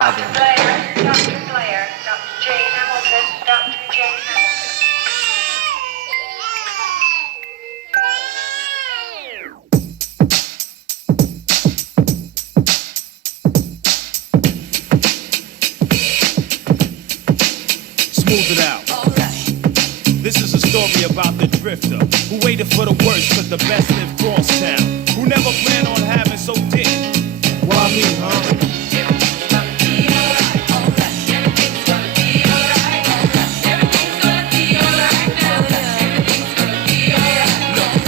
Dr. Blair, Dr. Jane Hamilton, Dr. Jane Hamilton. Smooth it out. This is a story about the drifter who waited for the worst, cause the best lived cross town. Who never planned on having, so didn't. Why me, huh?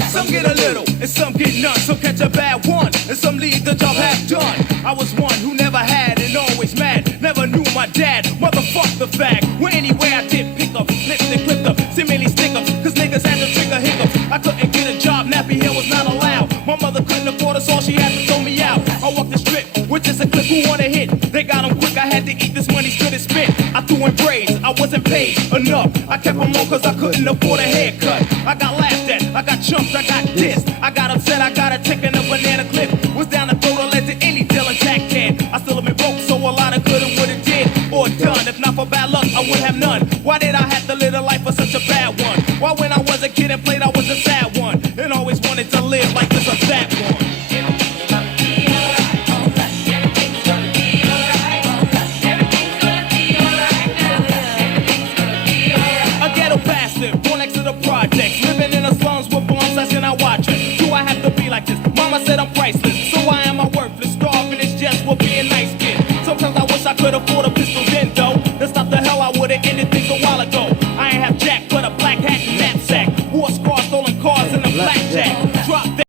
Some get a little, and some get none. Some catch a bad one, and some leave the job half done. I was one who never had and always mad. Never knew my dad, motherfuck the fag. Well, anyway, I did pick up, flipped and clipped up, seemingly stick ups, cause niggas had to trigger hiccups. I couldn't get a job, nappy hair was not allowed. My mother couldn't afford us all, she had to throw me out. I walked the strip with just a clip, who wanna hit? They got 'em quick, I had to eat this money, stood and spit. I threw in braids, I wasn't paid enough. I kept them low cause I couldn't afford a haircut. I got laughed at, I got chumped, I got dissed. I got upset, I got a tick in a banana clip. Was down the throat, I led to any deal and tack can. I still have been broke, so a lot of coulda, woulda, did or done. If not for bad luck, I would have none. Why did I have to live a life for such a bad one? Why when I was a kid and played, I was a sad one. And always wanted to live like this or that one. A ghetto bastard, born next to the projects, living in the slums with bombs, that's and I watch it. Do I have to be like this? Mama said I'm priceless, so why am I worthless? Starving is just for being nice kid. Sometimes I wish I could afford a